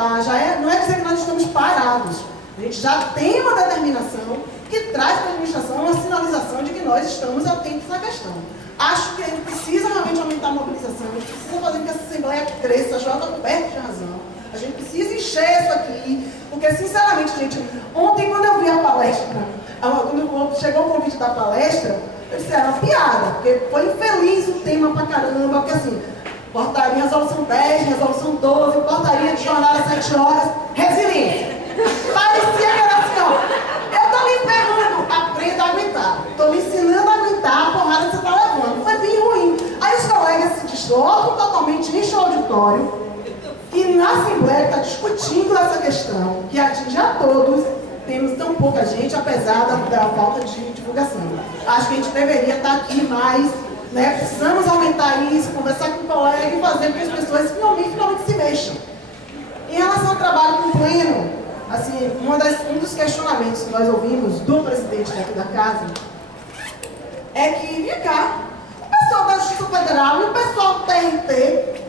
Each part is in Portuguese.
falar, não é dizer que nós estamos parados. A gente já tem uma determinação que traz para a administração uma sinalização de que nós estamos atentos à questão. Acho que a gente precisa realmente aumentar a mobilização, a gente precisa fazer com que essa Assembleia cresça, joga coberto de razão. A gente precisa encher isso aqui, porque, sinceramente, gente, ontem, quando eu vi a palestra, quando chegou o convite da palestra, eu disse, era uma piada, porque foi infeliz o tema pra caramba, porque assim, portaria, resolução 10, resolução 12, portaria de jornada 7 horas, resiliência. Parecia que era assim, ó, eu tô lhe ferrando, aprenda a aguentar. Tô lhe ensinando a aguentar a porrada que você tá levando. Foi bem ruim. Aí os colegas se deslocam totalmente, enchem o auditório, e na Assembleia está discutindo essa questão, que atinge a todos. Temos tão pouca gente, apesar da falta de divulgação. Acho que a gente deveria estar aqui mais, né? Precisamos aumentar isso, conversar com o colega e fazer com que as pessoas finalmente se mexam. Em relação ao trabalho com pleno, assim, um dos questionamentos que nós ouvimos do presidente daqui da casa é que, vem cá, o pessoal da Justiça Federal e o pessoal do TRT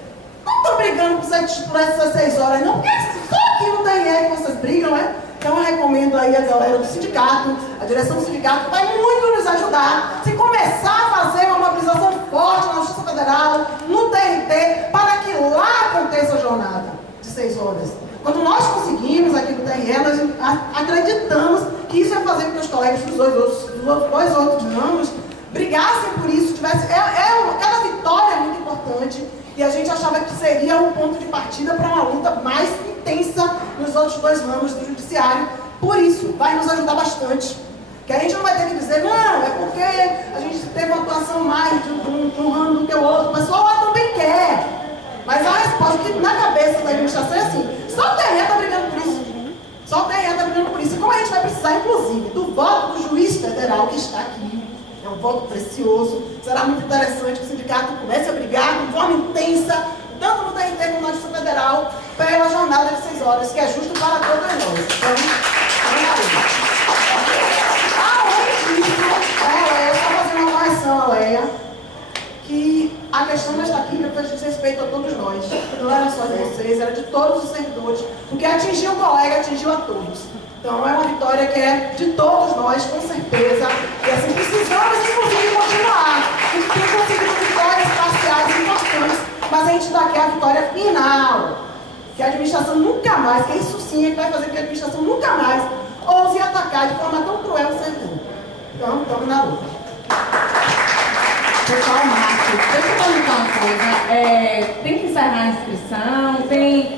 não estão brigando por essas 6 horas, não, porque só aqui no TRE que vocês brigam, né? Então eu recomendo aí a galera do sindicato, a direção do sindicato, que vai muito nos ajudar. Se começar a fazer uma mobilização forte na Justiça Federal, no TRT, para que lá aconteça a jornada de 6 horas. Quando nós conseguimos aqui no TRE, nós acreditamos que isso vai fazer com que os colegas dos dois outros ramos brigassem por isso, cada vitória é muito importante. E a gente achava que seria um ponto de partida para uma luta mais intensa nos outros 2 ramos do judiciário. Por isso, vai nos ajudar bastante. Que a gente não vai ter que dizer, não, é porque a gente teve uma atuação mais de um ramo do que o outro. O pessoal lá também quer. Mas a resposta que na cabeça da administração é assim, só o TRE está brigando por isso. Só o TRE está brigando por isso. E como a gente vai precisar, inclusive, do voto do juiz federal que está aqui, é um voto precioso, será muito interessante que o sindicato comece a brigar de forma intensa, tanto no TRT como na Justiça Federal, pela jornada de 6 horas, que é justo para todos nós. Então, além disso, a Leia está fazendo uma correção, a Leia, que a questão desta química diz respeito a todos nós. Não era só de vocês, era de todos os servidores, porque atingiu o colega, atingiu a todos. Então é uma vitória que é de todos nós, com certeza. E assim, precisamos, inclusive, continuar. A gente tem conseguido vitórias parciais importantes, mas a gente ainda quer a vitória final. Que a administração nunca mais, que isso sim é que vai fazer com que a administração nunca mais ouse atacar de forma tão cruel o servidor. Então, estamos na luta. Pessoal, Marcos, deixa eu perguntar uma coisa. Tem que encerrar a inscrição, tem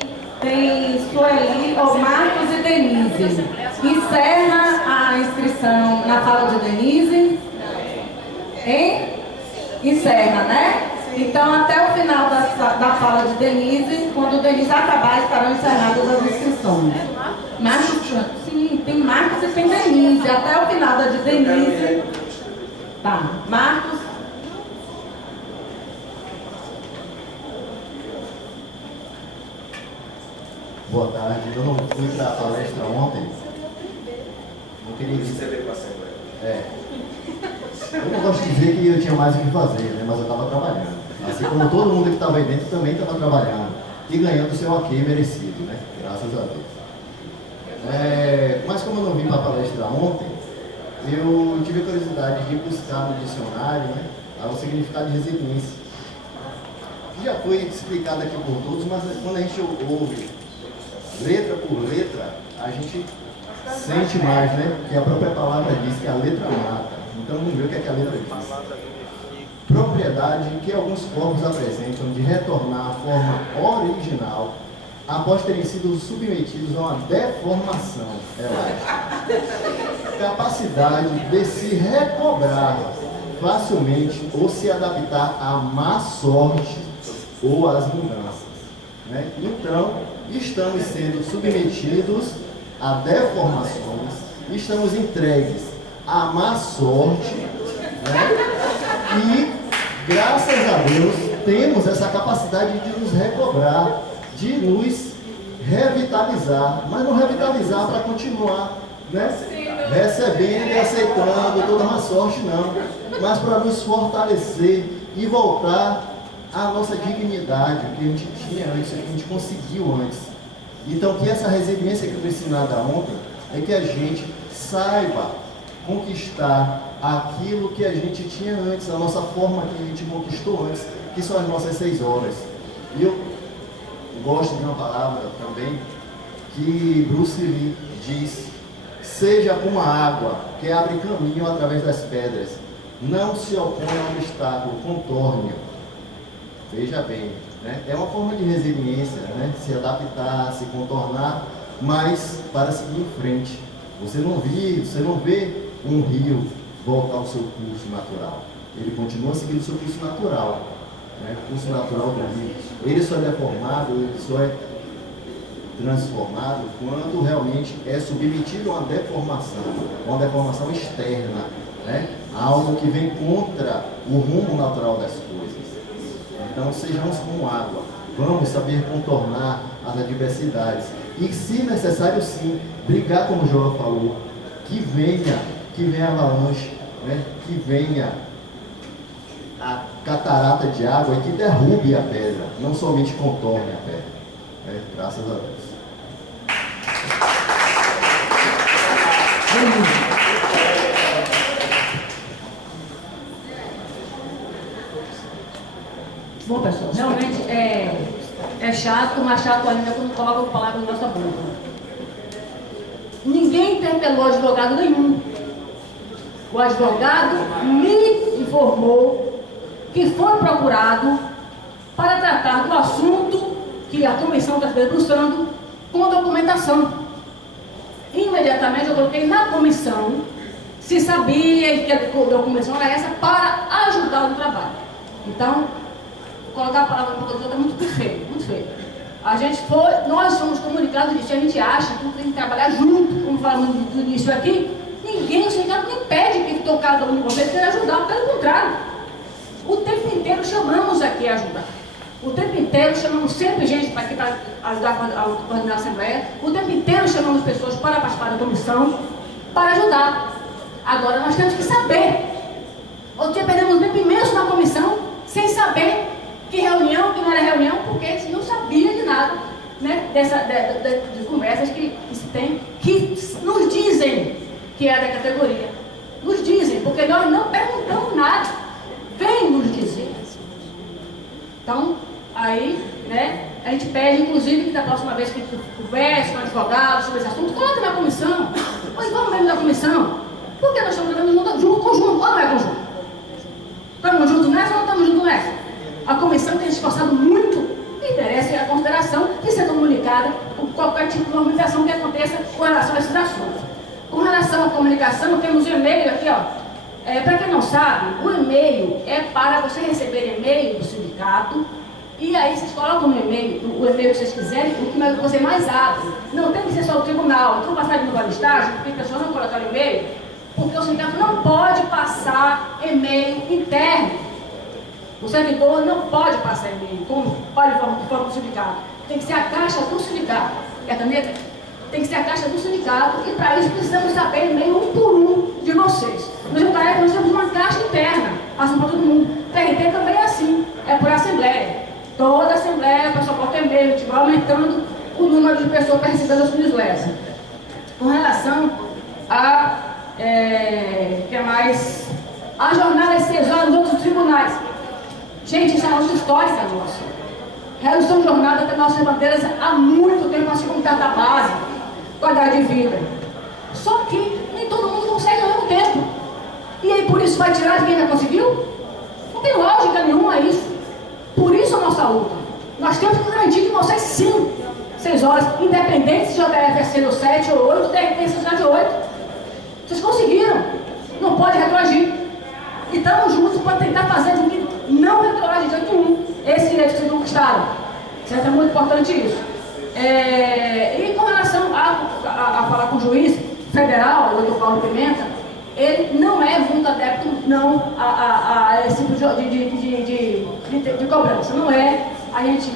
Sueli, Marcos e Denise. Encerra a inscrição na fala de Denise? Hein? Encerra, né? Então, até o final da fala de Denise, quando Denise acabar, estarão encerradas as inscrições. Marcos, sim, tem Marcos e tem Denise. Até o final da de Denise. Tá, Marcos. Boa tarde. Eu não fui para a palestra ontem. Não queria dizer. Eu não gosto de dizer que eu tinha mais o que fazer, né? Mas eu estava trabalhando. Assim como todo mundo que estava aí dentro também estava trabalhando. E ganhando o seu aqui merecido, né? Graças a Deus. Mas como eu não vim para a palestra ontem, eu tive a curiosidade de buscar no dicionário, né, o significado de resiliência. Já foi explicado aqui por todos, mas quando a gente ouve letra por letra, a gente sente mais, né? Que a própria palavra diz que a letra mata. Então vamos ver o que é que a letra diz. Propriedade que alguns corpos apresentam de retornar à forma original após terem sido submetidos a uma deformação elástica. Capacidade de se recobrar facilmente ou se adaptar à má sorte ou às mudanças. Né? Então, estamos sendo submetidos a deformações, estamos entregues à má sorte, né? E, graças a Deus, temos essa capacidade de nos recobrar, de nos revitalizar, mas não revitalizar para continuar, né, recebendo e aceitando toda má sorte, não, mas para nos fortalecer e voltar à nossa dignidade, o que a gente tinha antes, o que a gente conseguiu antes. Então, que essa resiliência que foi ensinada ontem é que a gente saiba conquistar aquilo que a gente tinha antes, a nossa forma que a gente conquistou antes, que são as nossas 6 horas. E eu gosto de uma palavra também que Bruce Lee diz: seja como a água que abre caminho através das pedras, não se opõe ao obstáculo, contorne-o. Veja bem, né? É uma forma de resiliência, né? Se adaptar, se contornar, mas para seguir em frente. Você não vê um rio voltar ao seu curso natural. Ele continua seguindo o seu curso natural, né? O curso natural do rio. Ele só é deformado, ele só é transformado quando realmente é submetido a uma deformação externa, né? Algo que vem contra o rumo natural das coisas. Então, sejamos como água, vamos saber contornar as adversidades e, se necessário, sim, brigar, como o João falou, que venha a avalanche, né? Que venha a catarata de água e que derrube a pedra, não somente contorne a pedra, né? Graças a Deus. Bom, pessoal, realmente é chato, mas chato ainda quando coloca a palavra na nossa boca. Ninguém interpelou advogado nenhum. O advogado me informou que foi procurado para tratar do assunto que a comissão está debruçando com documentação. Imediatamente eu coloquei na comissão se sabia que a documentação era essa para ajudar no trabalho. Então, colocar a palavra no produtor é muito feio, muito feio. Nós fomos comunicados disso, a gente acha que tem que trabalhar junto, como falamos no início aqui. Ninguém, o sindicato nem pede que cada um de vocês queira ajudar, pelo contrário. O tempo inteiro chamamos aqui a ajudar. O tempo inteiro chamamos sempre gente para ajudar a coordenar a Assembleia. O tempo inteiro chamamos pessoas para participar da comissão, para ajudar. Agora nós temos que saber. Outro dia perdemos um tempo imenso na comissão, sem saber que reunião, que não era reunião, porque a gente não sabia de nada, né? De conversas que se tem, que nos dizem que é da categoria. Nos dizem, porque nós não perguntamos nada. Vem nos dizer. Então, aí, né, a gente pede, inclusive, que da próxima vez que converse com o advogado sobre esse assunto, coloque na comissão. Mas vamos mesmo na comissão. Porque nós estamos trabalhando junto, conjunto, ou não é conjunto? Estamos juntos nessa ou não estamos juntos nessa? A comissão tem se esforçado muito e merece a consideração de ser comunicada com qualquer tipo de movimentação que aconteça com relação a esses assuntos. Com relação à comunicação, temos o e-mail aqui, ó. Para quem não sabe, o e-mail é para você receber e-mail do sindicato e aí vocês colocam no e-mail, o e-mail que vocês quiserem, o que você mais abre. Não tem que ser só o tribunal. Então, passar no valistagem, porque as pessoas não colocaram e-mail, porque o sindicato não pode passar e-mail interno. O servidor não pode passar e-mail, como pode forma do sindicato. Tem que ser a caixa do sindicato. E a caneta tem que ser a caixa do sindicato, e para isso precisamos saber e-mail um por um de vocês. No Juntaep nós temos uma caixa interna, passam para todo mundo. TRT também é assim, é por assembleia. Toda assembleia, o pessoal coloca e-mail, a gente vai aumentando o número de pessoas para receber as newsletters. Com relação a, que é mais, a jornada de 6 horas nos outros tribunais. Gente, isso é a nossa histórica nossa. Redução de jornada tem nossas bandeiras há muito tempo, assim como data base, qualidade de vida. Só que nem todo mundo consegue ao mesmo tempo. E aí por isso vai tirar de quem já conseguiu? Não tem lógica nenhuma isso. Por isso a nossa luta. Nós temos que garantir que vocês sim, 6 horas, independente se JF é sendo 7 ou 8, tem que ser de 8. Vocês conseguiram. Não pode retroagir. E estamos juntos para tentar fazer com que não retroage de jeito nenhum esse direito que vocês conquistaram. Certo? É muito importante isso. E com relação a falar com o juiz federal, o doutor Paulo Pimenta, ele não é muito adepto não a esse tipo de cobrança. Não é. A gente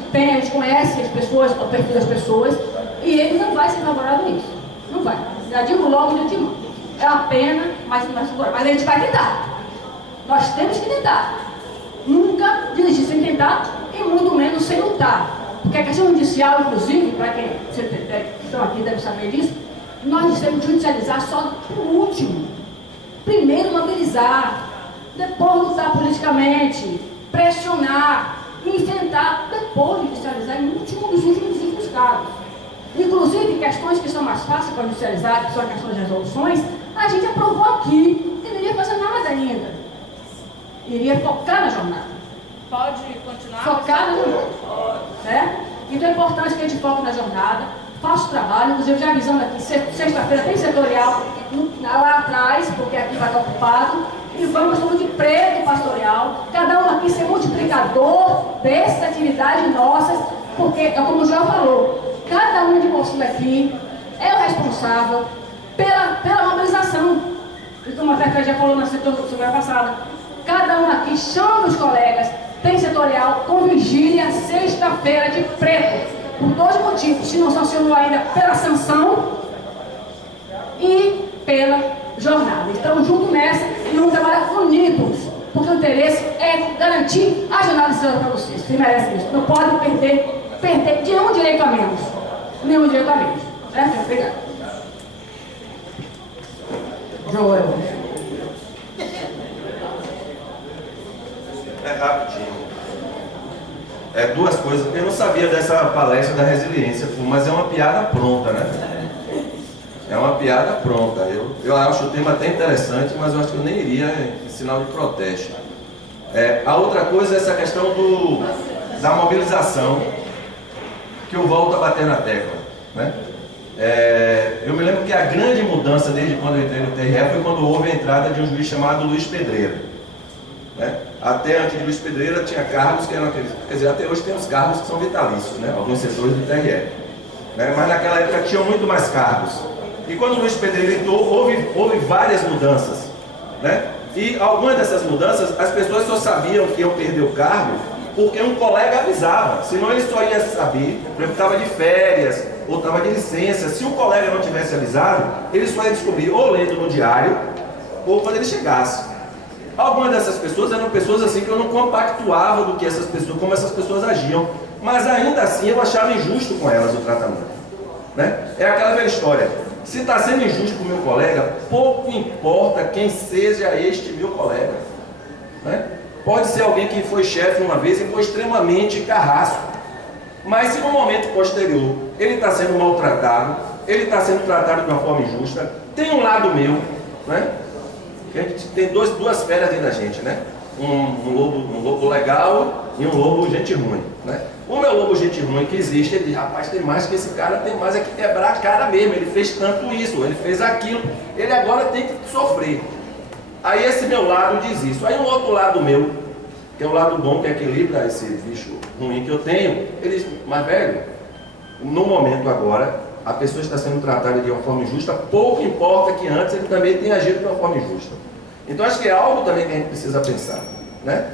conhece as pessoas, o perfil das pessoas, e ele não vai ser favorável a isso. Não vai. Já digo logo de antemão. É uma pena, mas a gente vai tentar. Nós temos que tentar. Nunca desistir sem tentar, e muito menos sem lutar. porque a questão judicial, inclusive, para quem estão aqui deve saber disso, nós dissemos judicializar só por último. Primeiro mobilizar, depois lutar politicamente, pressionar, enfrentar, depois judicializar em último dos últimos casos. Inclusive, questões que são mais fáceis para judicializar, que são as questões de resoluções, a gente aprovou aqui e não iria fazer nada ainda. Iria focar na jornada. Pode continuar? Focar na jornada. Certo? Então é importante que a gente foque na jornada, faça o trabalho, inclusive já avisando aqui, sexta-feira tem setorial lá atrás, porque aqui vai estar ocupado, e vamos todo de preto pastoral, cada um aqui ser multiplicador dessas atividades nossas, porque, como o João falou, cada um de vocês aqui é o responsável pela mobilização. E como a Petra já falou na semana passada, cada um aqui chama os colegas, tem setorial com vigília sexta-feira de preto, por dois motivos: se não sancionou ainda pela sanção e pela jornada. Estamos juntos nessa e vamos trabalhar unidos, porque o interesse é garantir a jornada de para vocês, que merecem isso. Não pode perder de nenhum direito a menos. Nenhum direito a menos. Certo? Obrigado. Joel. É rapidinho. Duas coisas. Eu não sabia dessa palestra da resiliência, mas é uma piada pronta, né? É uma piada pronta. Eu acho o tema até interessante, mas eu acho que eu nem iria em sinal de protesto. A outra coisa é essa questão da mobilização, que eu volto a bater na tecla, né? Eu me lembro que a grande mudança desde quando eu entrei no TRE foi quando houve a entrada de um juiz chamado Luiz Pedreira, né? Até antes de Luiz Pedreira tinha cargos que eram aqueles, quer dizer, até hoje tem os cargos que são vitalícios, né? Alguns setores do TRE, né? Mas naquela época tinham muito mais cargos. E quando Luiz Pedreira entrou, houve várias mudanças, né? E algumas dessas mudanças, as pessoas só sabiam que iam perder o cargo porque um colega avisava, senão ele só ia saber, por exemplo, estava de férias ou estava de licença. Se o colega não tivesse avisado, ele só ia descobrir ou lendo no diário ou quando ele chegasse. Algumas dessas pessoas eram pessoas assim que eu não compactuava do que essas pessoas, como essas pessoas agiam, mas ainda assim eu achava injusto com elas o tratamento, né? É aquela velha história: se está sendo injusto com o meu colega, pouco importa quem seja este meu colega, né? Pode ser alguém que foi chefe uma vez e foi extremamente carrasco, mas se no momento posterior ele está sendo maltratado, ele está sendo tratado de uma forma injusta, tem um lado meu, né? Que a gente tem duas feras dentro da gente, né? Um lobo legal e um lobo gente ruim, né? O meu lobo gente ruim que existe, ele diz: rapaz, tem mais que esse cara, tem mais é que quebrar a cara mesmo, ele fez tanto isso, ele fez aquilo, ele agora tem que sofrer. Aí esse meu lado diz isso. Aí um outro lado meu, que é o lado bom, que equilibra esse bicho ruim que eu tenho, ele diz: mas velho, no momento agora, a pessoa está sendo tratada de uma forma injusta, pouco importa que antes ele também tenha agido de uma forma injusta. Então acho que é algo também que a gente precisa pensar, né?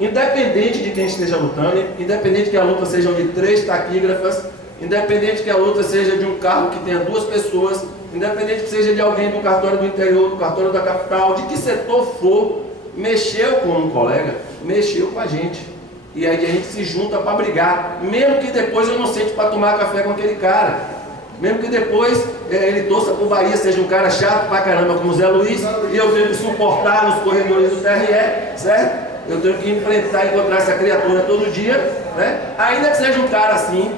Independente de quem esteja lutando, independente que a luta seja de 3 taquígrafas, independente que a luta seja de um carro que tenha 2 pessoas, independente que seja de alguém do cartório do interior, do cartório da capital, de que setor for, mexeu com um colega, mexeu com a gente. E aí a gente se junta para brigar, mesmo que depois eu não sente para tomar café com aquele cara, mesmo que depois ele torça para o Bahia, seja um cara chato pra caramba como o Zé Luiz, e eu tenho que suportar nos corredores do TRE, certo? Eu tenho que enfrentar e encontrar essa criatura todo dia, né? Ainda que seja um cara assim,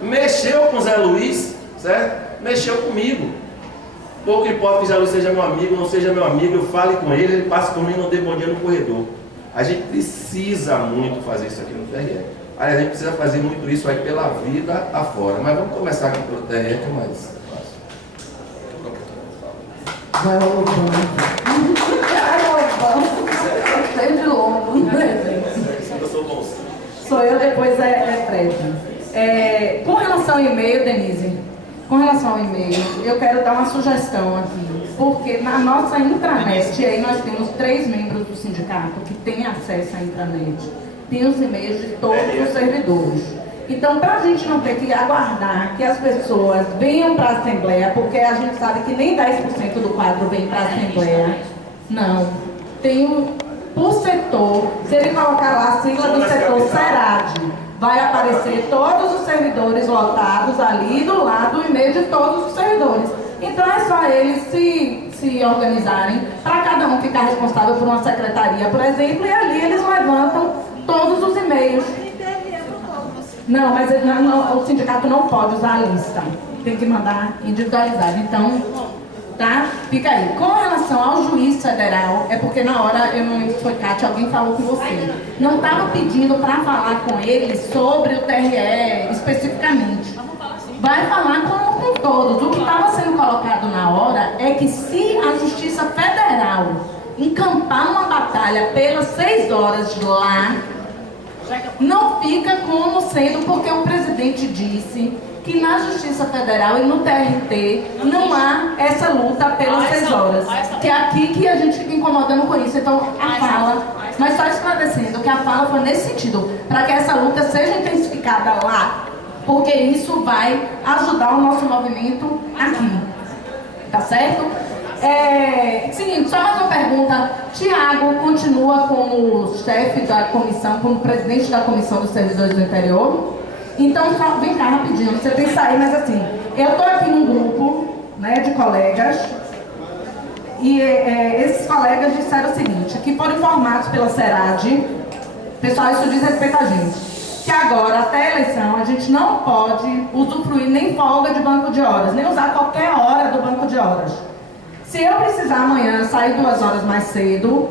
mexeu com o Zé Luiz, certo? Mexeu comigo. Pouco importa que o Zé Luiz seja meu amigo, não seja meu amigo, eu fale com ele, ele passa por mim e não dê bom dia no corredor. A gente precisa muito fazer isso aqui no TRE. A gente precisa fazer muito isso aí pela vida afora. Mas vamos começar aqui pelo TRE, que é mais fácil. Vai sempre longo. Eu sou bom. Sou eu, depois é Preta. Com relação ao e-mail, Denise, com relação ao e-mail, eu quero dar uma sugestão aqui, porque na nossa intranet, aí nós temos 3 membros do sindicato que têm acesso à intranet, tem os e-mails de todos os servidores. Então, para a gente não ter que aguardar que as pessoas venham para a Assembleia, porque a gente sabe que nem 10% do quadro vem para a Assembleia, não. Tem por setor, se ele colocar lá a sigla do setor SERAD, vai aparecer todos os servidores lotados ali do lado e meio de todos os servidores. Então é só eles se organizarem para cada um ficar responsável por uma secretaria, por exemplo, e ali eles levantam todos os e-mails. Não, mas o sindicato não pode usar a lista, tem que mandar individualizado. Então, tá? Fica aí. Com relação ao juiz federal, é porque na hora, eu não foi Cátia, alguém falou com você. Não estava pedindo para falar com ele sobre o TRE especificamente. Vai falar com todos. O que estava sendo colocado na hora é que se a Justiça Federal encampar uma batalha pelas 6 horas lá, não fica como sendo, porque o presidente disse que na Justiça Federal e no TRT não há essa luta pelas 6 horas. Que é aqui que a gente fica incomodando com isso. Então, a fala, mas só esclarecendo que a fala foi nesse sentido, para que essa luta seja intensificada lá, porque isso vai ajudar o nosso movimento aqui. Tá certo? Seguinte, só mais uma pergunta. Tiago continua como chefe da comissão, como presidente da Comissão dos Servidores do Interior? Então, só vem cá rapidinho, você tem que sair, mas assim, eu estou aqui num grupo, né, de colegas, e esses colegas disseram o seguinte, que foram informados pela Serad, pessoal, isso diz respeito a gente, que agora, até a eleição, a gente não pode usufruir nem folga de banco de horas, nem usar qualquer hora do banco de horas. Se eu precisar amanhã sair 2 horas mais cedo,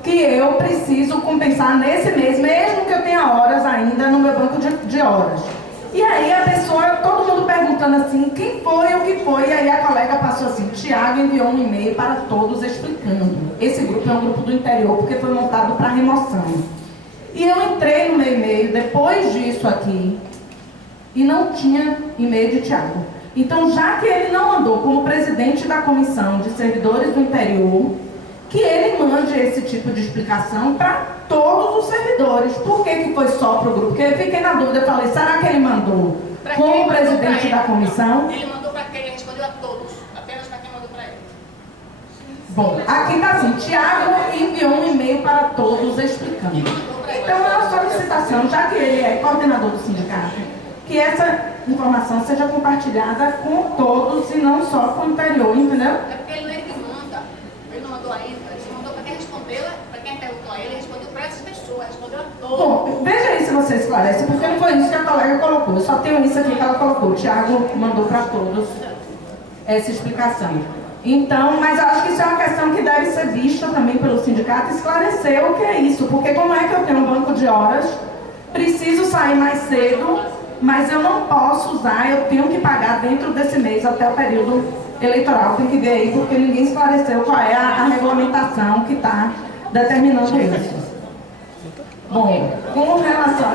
que eu preciso compensar nesse mês, mesmo que eu tenha horas ainda no meu banco de horas. E aí a pessoa, todo mundo perguntando assim, quem foi, o que foi, e aí a colega passou assim, Tiago enviou um e-mail para todos explicando. Esse grupo é um grupo do interior, porque foi montado para remoção. E eu entrei no meu e-mail depois disso aqui, e não tinha e-mail de Tiago. Então, já que ele não mandou como presidente da Comissão de Servidores do Interior, que ele mande esse tipo de explicação para todos os servidores. Por que foi só para o grupo? Porque eu fiquei na dúvida, eu falei, será que ele mandou como presidente da comissão? Ele mandou para quem? Ele respondeu a todos, apenas para quem mandou para ele. Bom, aqui está assim, Tiago enviou um e-mail para todos explicando. Então, é uma solicitação, já que ele é coordenador do sindicato, que essa informação seja compartilhada com todos e não só com o interior, entendeu? É porque ele que manda. Ele não mandou ainda. Ele mandou para quem respondeu, para quem perguntou a ele, ele respondeu para essas pessoas, respondeu a todos. Bom, veja aí se você esclarece, porque não foi isso que a colega colocou. Eu só tenho isso aqui que ela colocou. O Tiago mandou para todos essa explicação. Então, mas eu acho que isso é uma questão que deve ser vista também pelo sindicato, esclarecer o que é isso. Porque como é que eu tenho um banco de horas, preciso sair mais cedo, mas eu não posso usar, eu tenho que pagar dentro desse mês até o período eleitoral. Tem que ver aí, porque ninguém esclareceu qual é a regulamentação que está determinando isso. Bom, com relação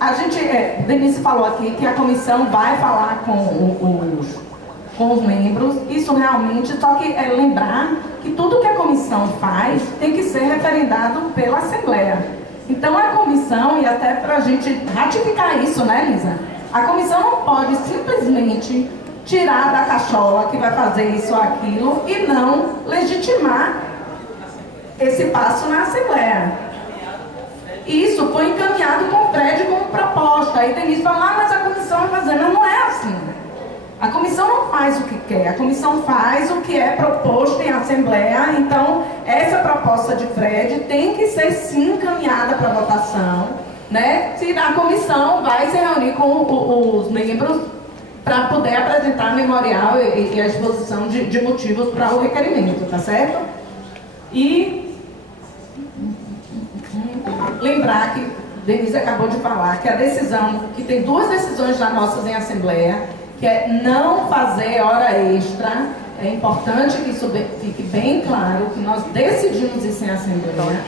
a gente, Denise falou aqui que a comissão vai falar com os membros, isso realmente, só que lembrar que tudo que a comissão faz tem que ser referendado pela Assembleia. Então a comissão, e até para a gente ratificar isso, né, Lisa? A comissão não pode simplesmente tirar da cachola que vai fazer isso ou aquilo e não legitimar esse passo na Assembleia. Isso foi encaminhado com o Fred como proposta. Aí Denise fala, mas a comissão vai fazer. Não é assim. A comissão não faz o que quer, a comissão faz o que é proposto em Assembleia. Então, essa proposta de Fred tem que ser sim encaminhada para votação, né? Se a comissão vai se reunir com os membros para poder apresentar memorial e a exposição de motivos para o requerimento, tá certo? E lembrar que Denise acabou de falar que a decisão, que tem 2 decisões já nossas em Assembleia, que é não fazer hora extra. É importante que isso fique bem claro, que nós decidimos isso em Assembleia,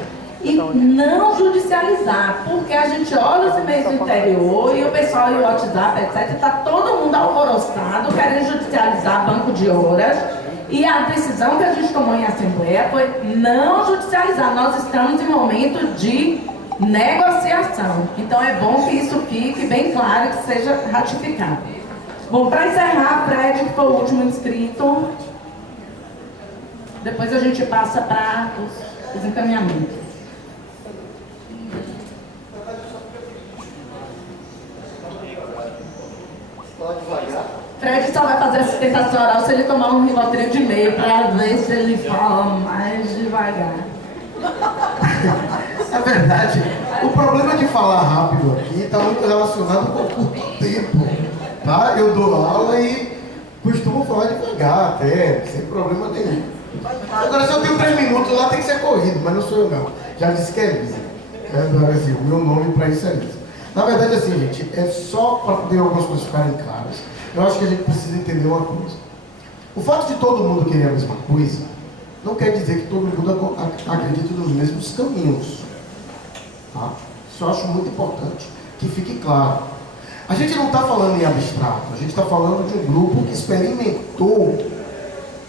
e não judicializar, porque a gente olha os e-mails do interior e o pessoal e o WhatsApp, etc., está todo mundo alvoroçado, querendo judicializar banco de horas, e a decisão que a gente tomou em Assembleia foi não judicializar. Nós estamos em momento de negociação, então é bom que isso fique bem claro, que seja ratificado. Bom, para encerrar, Fred, que foi o último inscrito, depois a gente passa para os encaminhamentos. Falar devagar. Fred só vai fazer sustentação oral se ele tomar um Rivotril de meio para ver se ele fala mais devagar. É verdade. O problema de falar rápido aqui está muito relacionado com o curto tempo. Tá? Eu dou aula e costumo falar devagar até, sem problema nenhum. Agora, se eu tenho 3 minutos lá, tem que ser corrido, mas não sou eu não. Já disse que é Lisa. Assim, o meu nome para isso é Lisa. Na verdade, assim, gente, é só para poder algumas coisas ficarem claras. Eu acho que a gente precisa entender uma coisa. O fato de todo mundo querer a mesma coisa não quer dizer que todo mundo acredite nos mesmos caminhos. Tá? Isso eu acho muito importante que fique claro. A gente não está falando em abstrato, a gente está falando de um grupo que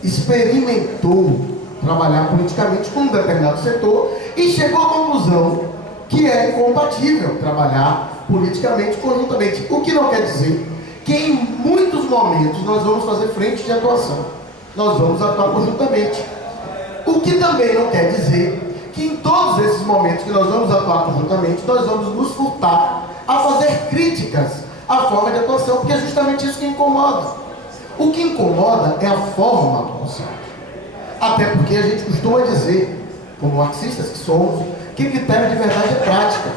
experimentou trabalhar politicamente com um determinado setor e chegou à conclusão que é incompatível trabalhar politicamente conjuntamente. O que não quer dizer que em muitos momentos nós vamos fazer frente de atuação. Nós vamos atuar conjuntamente. O que também não quer dizer que em todos esses momentos que nós vamos atuar conjuntamente, nós vamos nos furtar a fazer críticas à forma de atuação, porque é justamente isso que incomoda. O que incomoda é a forma de atuação. Até porque a gente costuma dizer, como marxistas que somos, que critério de verdade é prática.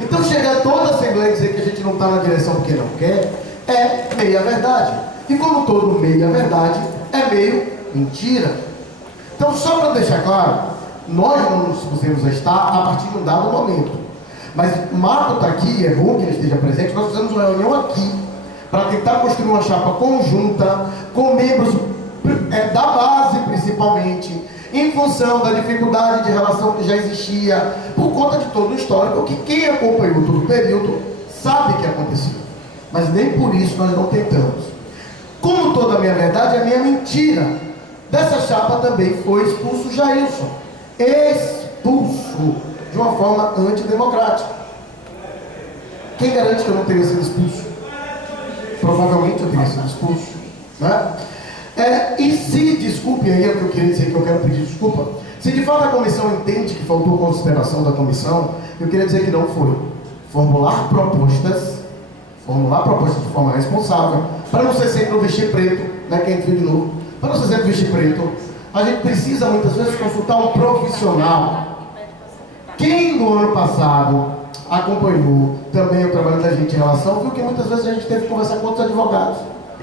Então chegar toda a Assembleia e dizer que a gente não está na direção porque não quer, é meia verdade. E como todo meia verdade, é meio mentira. Então, só para deixar claro, nós não nos pusemos a estar a partir de um dado momento. Mas Marco está aqui, é bom que ele esteja presente. Nós fizemos uma reunião aqui para tentar construir uma chapa conjunta com membros da base, principalmente, em função da dificuldade de relação que já existia, por conta de todo o histórico, que quem acompanhou todo o período sabe que aconteceu. Mas nem por isso nós não tentamos. Como toda a minha verdade, a minha mentira. Dessa chapa também foi expulso Jailson. Expulso. De uma forma antidemocrática. Quem garante que eu não teria sido expulso? Provavelmente eu teria sido expulso. Né? E se, desculpe aí, é o que eu queria dizer, que eu quero pedir desculpa. Se de fato a comissão entende que faltou consideração da comissão, eu queria dizer que não foi. Formular propostas de forma responsável, para não ser sempre o vestir preto, né, que a gente viu de novo, para não ser sempre o vestir preto, a gente precisa muitas vezes consultar um profissional. Quem no ano passado acompanhou também o trabalho da gente em relação, viu que muitas vezes a gente teve que conversar com outros advogados,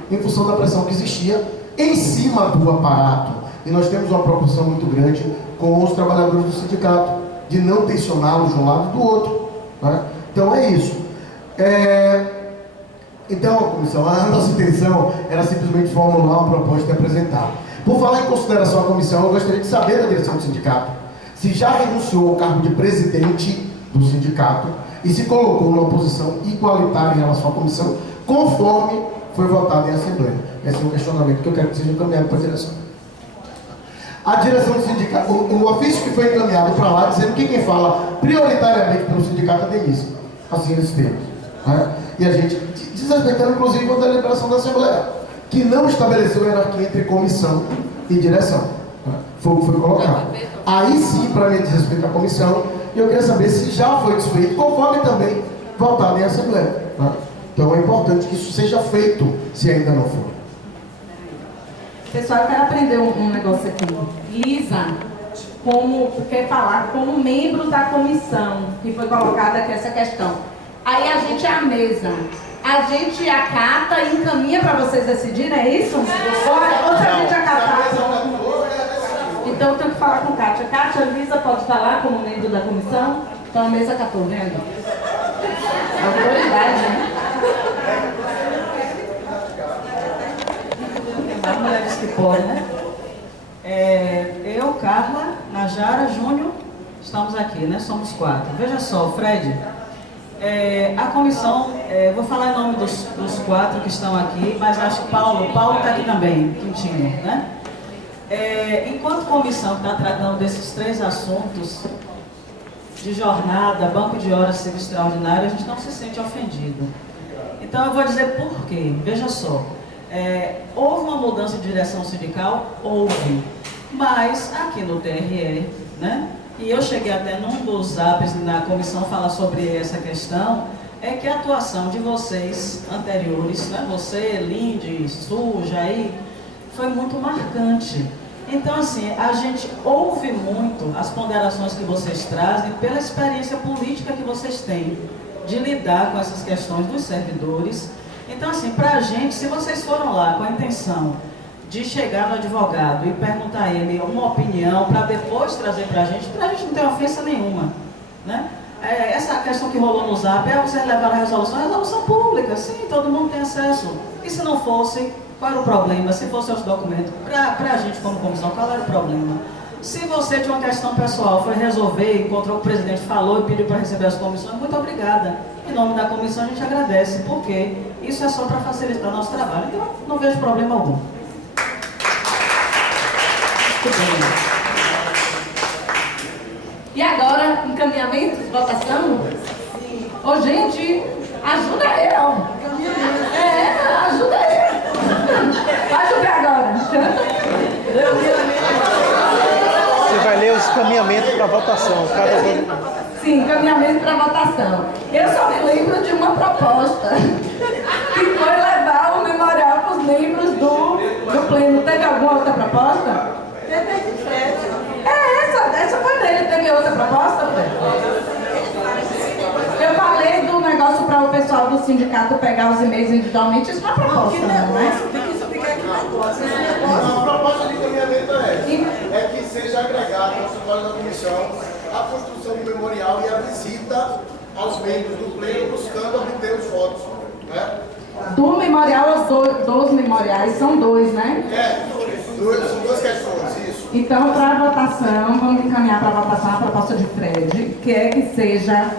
em função da pressão que existia em cima do aparato. E nós temos uma proporção muito grande com os trabalhadores do sindicato, de não tensioná-los de um lado e do outro. Né? Então é isso. Então, a comissão, a nossa intenção era simplesmente formular uma proposta e apresentar. Por falar em consideração à comissão, eu gostaria de saber da direção do sindicato se já renunciou ao cargo de presidente do sindicato e se colocou numa posição igualitária em relação à comissão, conforme foi votado em Assembleia. Esse é um questionamento que eu quero que seja encaminhado para a direção. A direção do sindicato, o ofício que foi encaminhado para lá, dizendo que quem fala prioritariamente pelo sindicato é Denise. Assim eles têm. Né? E a gente, desrespeitando inclusive a deliberação da Assembleia, que não estabeleceu hierarquia entre comissão e direção. Né? Foi o que foi colocado. Aí sim, para mim, desrespeito à comissão, eu queria saber se já foi desfeito, conforme também votado em Assembleia. Né? Então é importante que isso seja feito, se ainda não for. Pessoal, eu quero aprender um negócio aqui. Lisa, quer falar como membro da comissão que foi colocada aqui essa questão. Aí a gente é a mesa. A gente acata e encaminha para vocês decidirem, é isso? Ou se a gente acatar? Então eu tenho que falar com Kátia. Kátia, Lisa pode falar como membro da comissão? Então a mesa acatou, vendo? Autoridade, né? As mulheres que podem, né? Eu, Carla, Najara, Júnior, estamos aqui, né? Somos 4. Veja só, Fred, a comissão, vou falar em nome dos 4 que estão aqui, mas acho que Paulo está aqui também, Quintino, né? Enquanto comissão que está tratando desses 3 assuntos, de jornada, banco de horas civil extraordinário, a gente não se sente ofendido. Então eu vou dizer por quê. Veja só. Houve uma mudança de direção sindical? Houve. Mas aqui no TRE, né? E eu cheguei até num dos apps na comissão falar sobre essa questão, é que a atuação de vocês anteriores, né, você, Lindy, Suja, aí, foi muito marcante. Então, assim, a gente ouve muito as ponderações que vocês trazem pela experiência política que vocês têm de lidar com essas questões dos servidores. Então, assim, para a gente, se vocês foram lá com a intenção de chegar no advogado e perguntar a ele uma opinião para depois trazer para a gente não tem ofensa nenhuma, né? Essa questão que rolou no Zap, vocês levaram a resolução pública, sim, todo mundo tem acesso. E se não fosse, qual era o problema? Se fossem os documentos, para a gente como comissão, qual era o problema? Se você tinha uma questão pessoal, foi resolver, encontrou o presidente, falou e pediu para receber as comissões, muito obrigada. Em nome da comissão a gente agradece, porque isso é só para facilitar o nosso trabalho. Então, não vejo problema algum. Muito bem. E agora, encaminhamento, votação? Ô, gente, ajuda eu. Ajuda eu. Faz o que agora? Você vai ler os caminhamentos para votação. Sim, encaminhamento para votação. Eu só me lembro de uma proposta, que foi levar o memorial para os membros do Pleno. Teve alguma outra proposta? Teve de Fred. Essa foi dele. Teve outra proposta, Fred? Eu falei do negócio para o pessoal do sindicato pegar os e-mails individualmente. Isso não é proposta, não, né? Tem que explicar que negócio. A proposta de encaminhamento é que seja agregado ao escritório da comissão a construção do memorial e a visita aos membros do pleno buscando obter os votos, né? Do memorial aos dos memoriais, são dois, né? São duas questões, isso. Então, para a votação, vamos encaminhar para a votação a proposta de Fred, que é que seja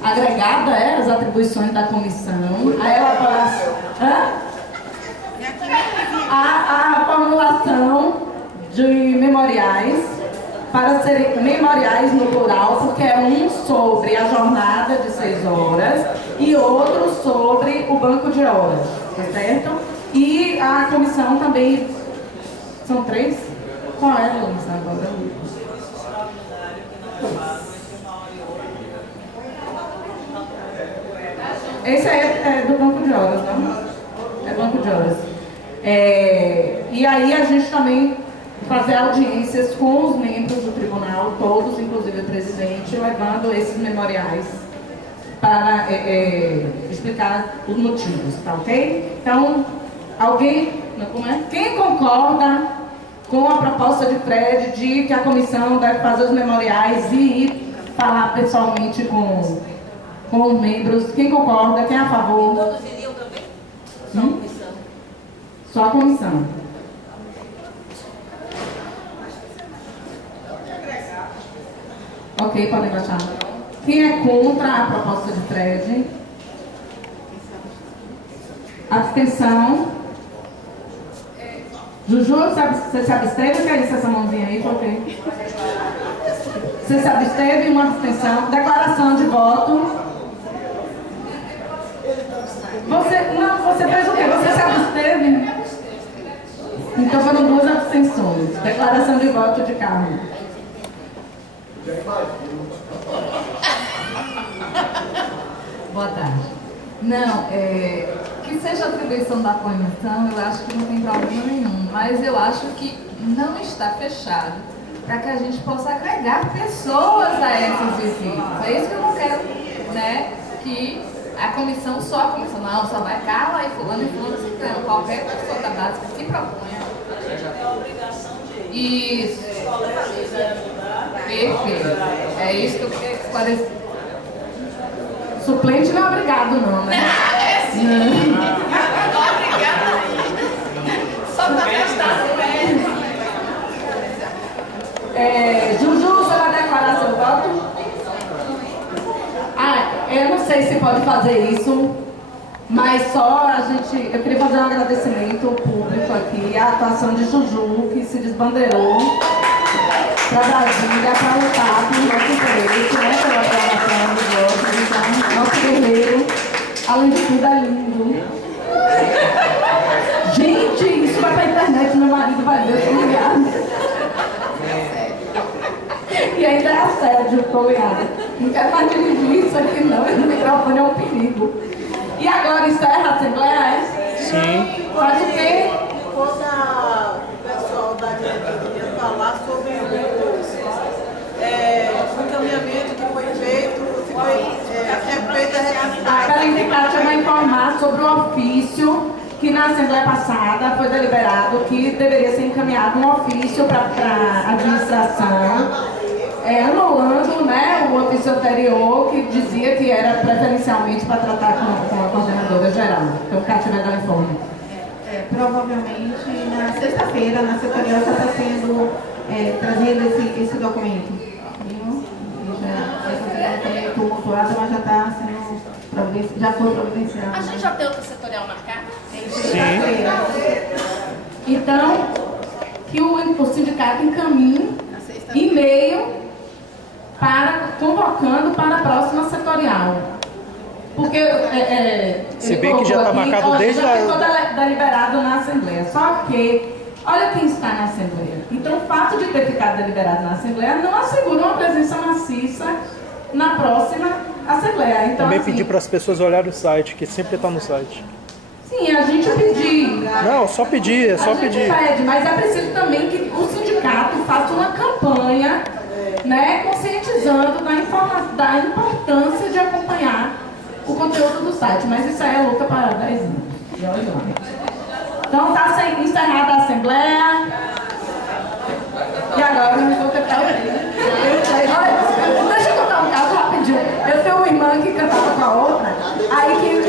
agregada as atribuições da comissão, a elaboração, a formulação de memoriais, para serem memoriais no plural, porque é um sobre a jornada de 6 horas e outro sobre o banco de horas, tá certo? E a comissão também, são 3? Qual é, Luiz, agora? Esse é do banco de horas, não? É banco de horas. E aí a gente também fazer audiências com os membros do tribunal, todos, inclusive o presidente, levando esses memoriais para explicar os motivos, tá ok? Então, quem concorda com a proposta de Fred de que a comissão deve fazer os memoriais e ir falar pessoalmente com os membros? Quem concorda? Quem é a favor? Todos iriam também? Só a comissão? Só a comissão. Ok, podem baixar. Quem é contra a proposta de Fred? Abstenção. Juju, você se absteve? Que é isso, essa mãozinha aí? Por quê? Você se absteve? Uma abstenção. Declaração de voto. Você fez o quê? Você se absteve? Então foram 2 abstenções. Declaração de voto de Carlos. Boa tarde. Não, que seja atribuição da comissão, eu acho que não tem problema nenhum, mas eu acho que não está fechado para que a gente possa agregar pessoas a essas visitas. É isso que eu não quero, né? Que a comissão, não, só vai Carla e fulano, ciclano, qualquer pessoa da base que se proponha. É a obrigação de Isso. Perfeito. É isso que eu queria esclarecer. Suplente não é obrigado, não, né? Obrigada. Só para testar, Juju, você vai declarar seu voto? Eu não sei se pode fazer isso, mas só eu queria fazer um agradecimento público aqui à atuação de Juju, que se desbandeirou para Brasília, para lutar pelo nosso interesse, né, pela aprovação dos votos. Então, nosso guerreiro, além de tudo, é lindo. Gente, isso vai pra internet, meu marido vai ver, eu tô ligado. E que ainda é assédio, tô ligada. Não quero mais dirigir isso aqui não, esse microfone é um perigo. E agora encerra a Assembleia, é? Sim. Faz o quê? Quando o pessoal da diretoria falar sobre o encaminhamento que foi feito, se foi feita a A Calificate vai informar sobre o ofício que na Assembleia passada foi deliberado que deveria ser encaminhado um ofício para a administração, anulando, né, o ofício anterior que dizia que era preferencialmente para tratar com a coordenadora geral. Então, Cátia vai dar informe. Provavelmente na sexta-feira, na setorial, já está sendo trazido esse documento. Viu? Essa também tumultuada, mas já está sendo já foi providenciado. A gente já tem outra setorial marcada? Sim. Então, que o sindicato encaminhe e-mail convocando para a próxima setorial. Porque se bem que já está marcado desde já ficou deliberado na Assembleia. Só que, olha quem está na Assembleia. Então, o fato de ter ficado deliberado na Assembleia não assegura uma presença maciça na próxima Assembleia. Então, também assim, pedir para as pessoas olharem o site, que sempre está no site. Sim, a gente pedir. Não, só pedir, é só pedir. A gente pede, mas é preciso também que o sindicato faça uma campanha, né, conscientizando da importância de acompanhar o conteúdo do site. Mas isso aí é luta para 10 anos. E olha lá. Então está encerrada a Assembleia. E agora eu vou cantar o Deixa eu contar um caso rapidinho. Eu tenho uma irmã que cantava com a outra, aí que